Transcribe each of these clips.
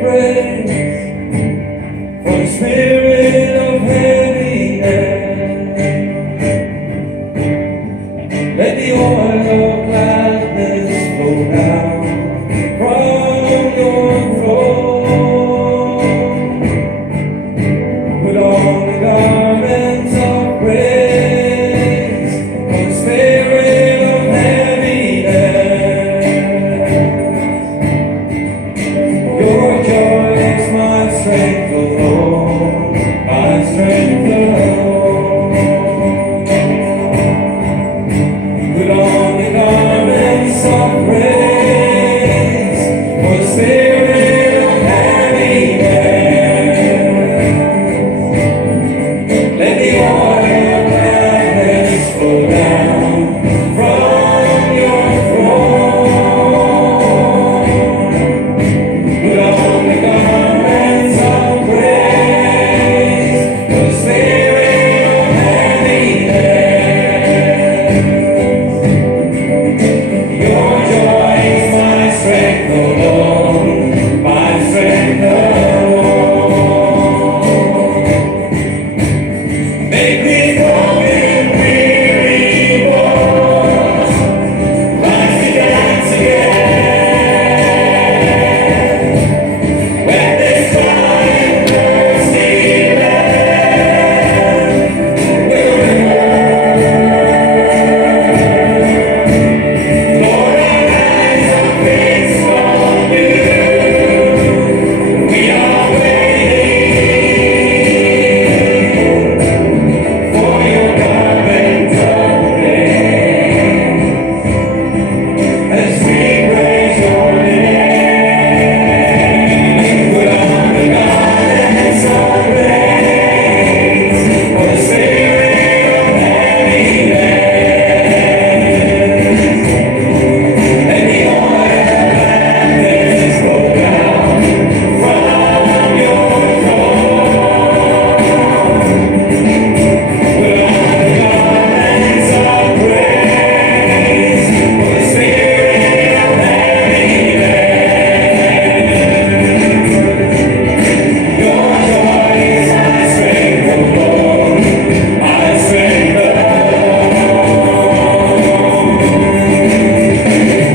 praise from the spirit of heaviness. Let the oil of gladness flow down from your throne. Put on the garments of praise from the spirit of heaviness. Your joy is my strength alone, my strength alone. Put on the garments of praise for the spirit of heaviness. Let the oil of gladness flow down from your throne. Put on the garments of praise for the spirit of heaviness. Your joy is my strength alone, my strength alone. Make me strong in weary bones, rise to dance again. When this time thirsty land will Lord, our eyes are fixed on you. We are waiting for your garment of praise as we praise your name. Put on the garments of praise for the spirit of heaviness. Let the oil of gladness flow down from your throne. Put on the garments of praise for the spirit of heaviness. Your joy is my strength alone, my strength alone.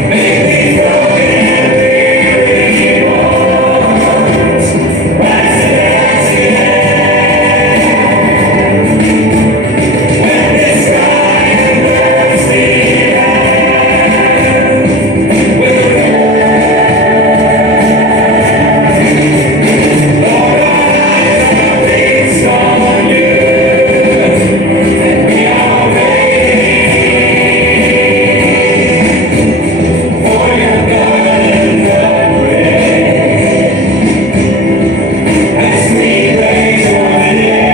Make me broken and weary bones, rise to dance again. When this dry and thirsty land will Lord, our eyes are fixed on you, and we are waiting for your garment of praise as we praise your name.